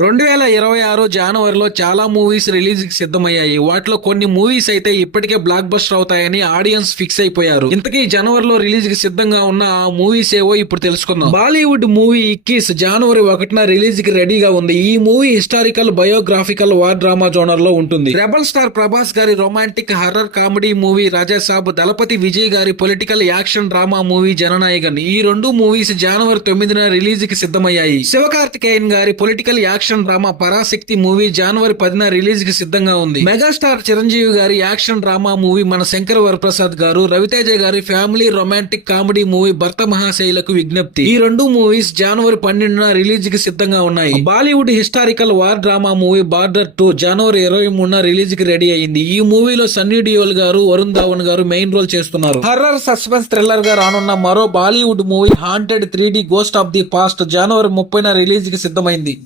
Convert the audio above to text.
2026 జనవరిలో చాలా movies release కి సిద్ధమయ్యాయి. వాటిలో కొన్ని మూవీస్ అయితే ఇప్పటికే బ్లాక్ బస్టర్ అవుతాయని ఆడియన్స్ ఫిక్స్ అయిపోయారు. ఇంతకీ జనవరిలో రిలీజ్ కి సిద్ధంగా ఉన్న ఆ మూవీస్ ఏవో ఇప్పుడు తెలుసుకుందాం. బాలీవుడ్ మూవీ ఇక్కీస్ జనవరి 1న రిలీజ్ కి రెడీగా ఉంది. ఈ movie historical, biographical, war drama genre లో ఉంటుంది. రెబల్ స్టార్ ప్రభాస్ గారి romantic horror comedy movie Raja Saab, దళపతి విజయ్ గారి political action drama movie Jana Nayagan, ఈ రెండు మూవీస్ జనవరి 9న రిలీజ్ కి సిద్ధమయ్యాయి. శివకార్తికేయన్ గారి political action drama Parashakti movie జనవరి 10న రిలీజ్ కి సిద్ధంగా ఉంది. మెగాస్టార్ చిరంజీవి గారి యాక్షన్ డ్రామా మూవీ మన శంకర్ వరప్రసాద్ గారు, రవితేజ గారి ఫ్యామిలీ రొమాంటిక్ కామెడీ మూవీ భర్త మహాశైలకు విజ్ఞప్తి, ఈ రెండు మూవీస్ జనవరి 12న రిలీజ్ కి సిద్ధంగా ఉన్నాయి. Bollywood historical war drama movie border 2 జనవరి 23న రిలీజ్ కి రెడీ అయింది. ఈ మూవీలో సన్నీ డియోల్ గారు, వరుణ్ ధావన్ గారు మెయిన్ రోల్ చేస్తున్నారు. హర్రర్ సస్పెన్స్ థ్రిల్లర్ గా రానున్న మరో Bollywood movie haunted 3D ghost of the past January 30న release కి సిద్ధమైంది.